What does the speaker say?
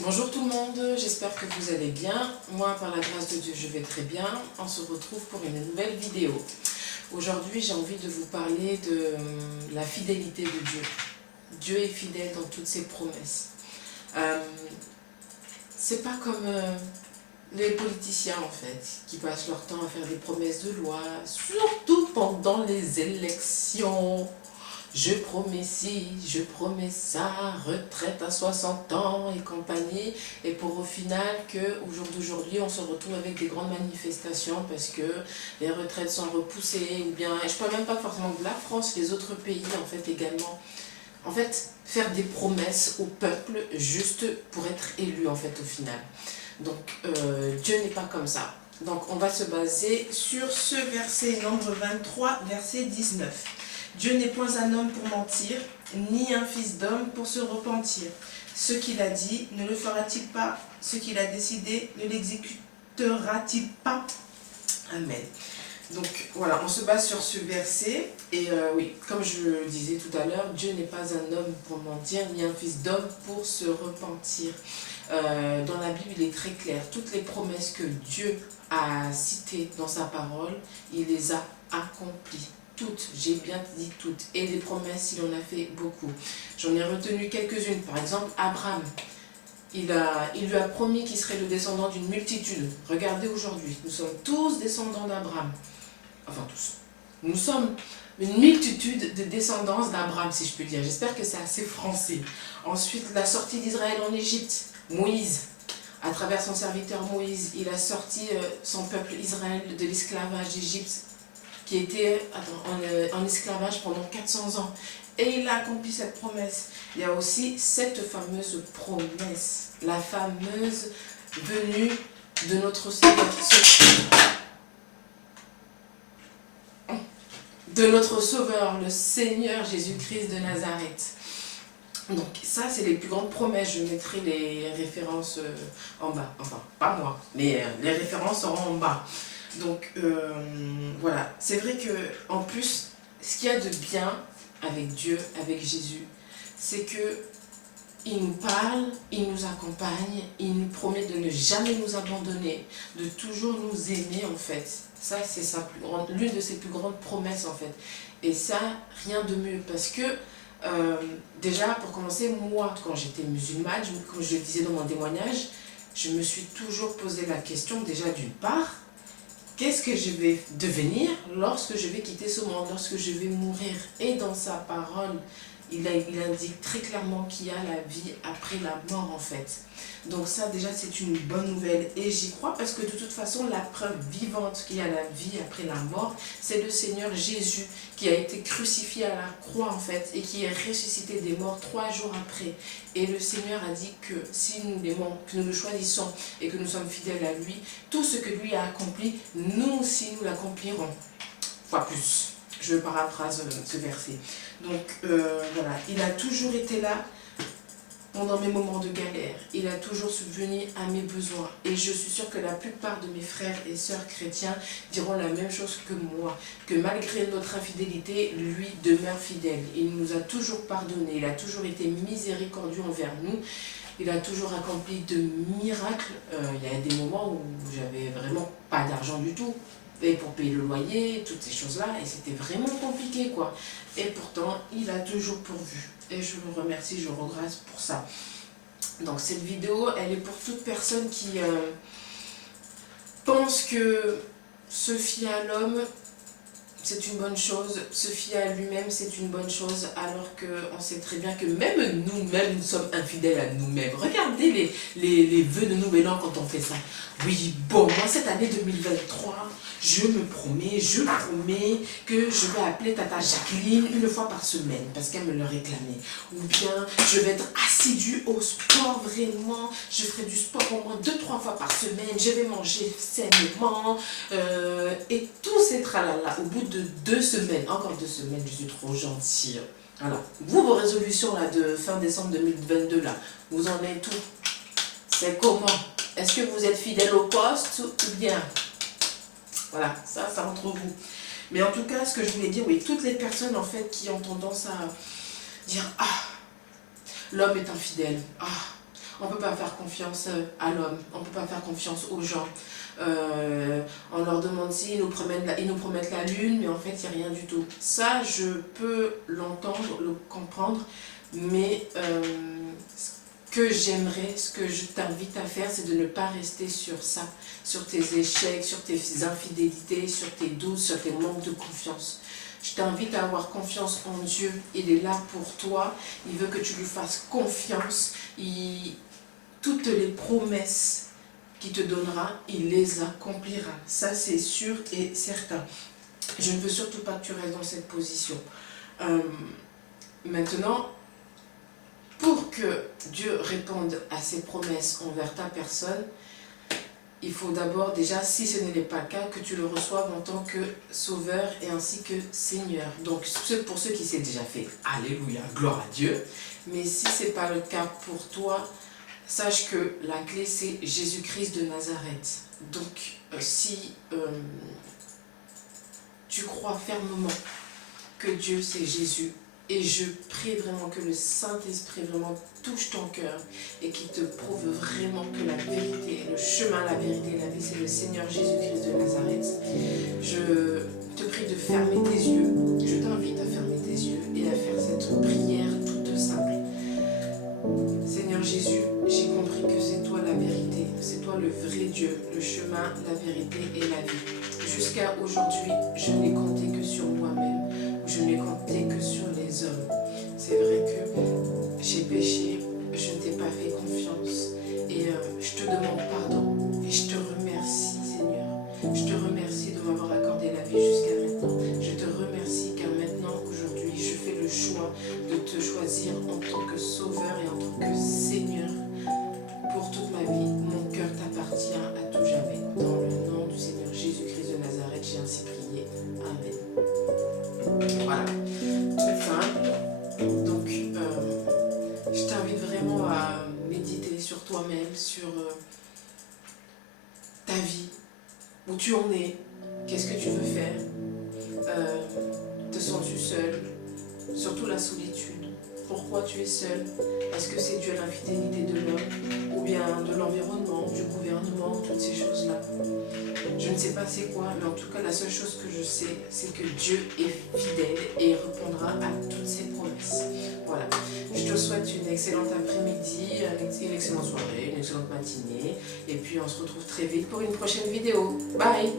Bonjour tout le monde, j'espère que vous allez bien. Moi, par la grâce de Dieu, je vais très bien. On se retrouve pour une nouvelle vidéo. Aujourd'hui, j'ai envie de vous parler de la fidélité de Dieu. Dieu est fidèle dans toutes ses promesses. C'est pas comme les politiciens en fait, qui passent leur temps à faire des promesses de loi, surtout pendant les élections. Je promets ci, je promets ça, retraite à 60 ans et compagnie. Et pour au final qu'au jour d'aujourd'hui, on se retrouve avec des grandes manifestations parce que les retraites sont repoussées. Ou bien, et je ne parle même pas forcément de la France, les autres pays en fait également. En fait, faire des promesses au peuple juste pour être élu en fait au final. Donc Dieu n'est pas comme ça. Donc on va se baser sur ce verset, Nombre 23, verset 19. Dieu n'est point un homme pour mentir, ni un fils d'homme pour se repentir. Ce qu'il a dit, ne le fera-t-il pas? Ce qu'il a décidé, ne l'exécutera-t-il pas? Amen. Donc voilà, on se base sur ce verset. Et oui, comme je le disais tout à l'heure, Dieu n'est pas un homme pour mentir, ni un fils d'homme pour se repentir. Dans la Bible, il est très clair. Toutes les promesses que Dieu a citées dans sa parole, il les a accomplies. Toutes, j'ai bien dit toutes. Et des promesses, il en a fait beaucoup. J'en ai retenu quelques-unes. Par exemple, Abraham. Il lui a promis qu'il serait le descendant d'une multitude. Regardez aujourd'hui, nous sommes tous descendants d'Abraham. Enfin tous. Nous sommes une multitude de descendants d'Abraham, si je peux dire. J'espère que c'est assez français. Ensuite, la sortie d'Israël en Égypte. Moïse, à travers son serviteur Moïse, il a sorti son peuple Israël de l'esclavage d'Égypte, qui était en esclavage pendant 400 ans. Et il a accompli cette promesse. Il y a aussi cette fameuse promesse, la fameuse venue de notre Seigneur, le Seigneur Jésus-Christ de Nazareth. Donc ça, c'est les plus grandes promesses. Je mettrai les références en bas. Enfin, pas moi, mais les références seront en bas. Donc voilà, c'est vrai que en plus, ce qu'il y a de bien avec Dieu, avec Jésus, c'est que il nous parle, il nous accompagne, il nous promet de ne jamais nous abandonner, de toujours nous aimer en fait. Ça, c'est l'une de ses plus grandes promesses en fait. Et ça, rien de mieux parce que déjà, pour commencer, moi, quand j'étais musulmane, comme je le disais dans mon témoignage, je me suis toujours posé la question, déjà d'une part, qu'est-ce que je vais devenir lorsque je vais quitter ce monde, lorsque je vais mourir? Et dans sa parole, il indique très clairement qu'il y a la vie après la mort en fait. Donc ça déjà c'est une bonne nouvelle et j'y crois parce que de toute façon la preuve vivante qu'il y a la vie après la mort, c'est le Seigneur Jésus qui a été crucifié à la croix en fait et qui est ressuscité des morts 3 jours après. Et le Seigneur a dit que si nous l'aimons, que nous le choisissons et que nous sommes fidèles à lui, tout ce que lui a accompli, nous aussi nous l'accomplirons, fois plus. Je paraphrase ce verset. Donc voilà, il a toujours été là pendant mes moments de galère. Il a toujours subvenu à mes besoins. Et je suis sûre que la plupart de mes frères et sœurs chrétiens diront la même chose que moi. Que malgré notre infidélité, lui demeure fidèle. Il nous a toujours pardonné. Il a toujours été miséricordieux envers nous. Il a toujours accompli de miracles. Il y a des moments où j'avais vraiment pas d'argent du tout. Et pour payer le loyer, toutes ces choses-là, et c'était vraiment compliqué, quoi. Et pourtant, il a toujours pourvu. Et je le remercie, je le regrette pour ça. Donc cette vidéo, elle est pour toute personne qui pense que se fier à l'homme, c'est une bonne chose, se fier à lui-même, c'est une bonne chose, alors qu'on sait très bien que même nous-mêmes, nous sommes infidèles à nous-mêmes. Regardez les vœux de Nouvel An quand on fait ça. Oui, bon, moi cette année 2023, je promets que je vais appeler Tata Jacqueline une fois par semaine, parce qu'elle me le réclamait. Ou bien, je vais être assidue au sport, vraiment, je ferai du sport au moins 2-3 fois par semaine, je vais manger sainement, et tous ces tralala, au bout de 2 semaines, encore 2 semaines, je suis trop gentille. Voilà. Vous, vos résolutions là, de fin décembre 2022, là, vous en êtes tout. C'est comment? Est-ce que vous êtes fidèle au poste ou bien? Voilà, ça entre vous. Mais en tout cas, ce que je voulais dire, oui, toutes les personnes en fait qui ont tendance à dire « Ah, l'homme est infidèle. Ah, On ne peut pas faire confiance à l'homme, on ne peut pas faire confiance aux gens. On leur demande si ils nous promettent la lune, mais en fait il n'y a rien du tout. Ça, je peux l'entendre, le comprendre, mais ce que je t'invite à faire, c'est de ne pas rester sur ça, sur tes échecs, sur tes infidélités, sur tes doutes, sur tes manques de confiance. Je t'invite à avoir confiance en Dieu. Il est là pour toi. Il veut que tu lui fasses confiance. Toutes les promesses qu'il te donnera, il les accomplira. Ça, c'est sûr et certain. Je ne veux surtout pas que tu restes dans cette position. Maintenant, pour que Dieu réponde à ses promesses envers ta personne, il faut d'abord déjà, si ce n'est pas le cas, que tu le reçoives en tant que sauveur et ainsi que Seigneur. Donc pour ceux qui s'est déjà fait, alléluia, gloire à Dieu. Mais si ce n'est pas le cas pour toi, sache que la clé c'est Jésus-Christ de Nazareth. Donc si tu crois fermement que Dieu c'est Jésus, et je prie vraiment que le Saint-Esprit vraiment touche ton cœur et qu'il te prouve vraiment que la vérité, le chemin, la vérité et la vie, c'est le Seigneur Jésus-Christ de Nazareth. Je te prie de fermer tes yeux. Je t'invite à fermer tes yeux et à faire cette prière toute simple. Seigneur Jésus, j'ai compris que c'est toi la vérité, c'est toi le vrai Dieu, le chemin, la vérité et la vie. Jusqu'à aujourd'hui, je n'ai compté que sur moi-même, je n'ai compté que sur les hommes. C'est vrai que j'ai péché, je ne t'ai pas fait confiance et je te demande pardon et je te remercie Seigneur. Je te remercie de m'avoir accordé la vie jusqu'à maintenant. Je te remercie car maintenant, aujourd'hui, je fais le choix de te choisir en tant que sauveur et en tant que Seigneur pour toute ma vie. Mon cœur t'appartient à tout jamais. Dans le nom du Seigneur Jésus-Christ de Nazareth, j'ai ainsi prié. Amen. Voilà, tout simple. Donc, je t'invite vraiment à méditer sur toi-même, sur ta vie, où tu en es, qu'est-ce que tu veux faire, te sens-tu seul, surtout la solitude. Pourquoi tu es seul? Est-ce que c'est dû à l'infidélité de l'homme ou bien de l'environnement, du gouvernement, toutes ces choses-là? Je ne sais pas c'est quoi, mais en tout cas la seule chose que je sais, c'est que Dieu est fidèle et il répondra à toutes ses promesses. Voilà. Je te souhaite une excellente après-midi, une excellente soirée, une excellente matinée. Et puis on se retrouve très vite pour une prochaine vidéo. Bye!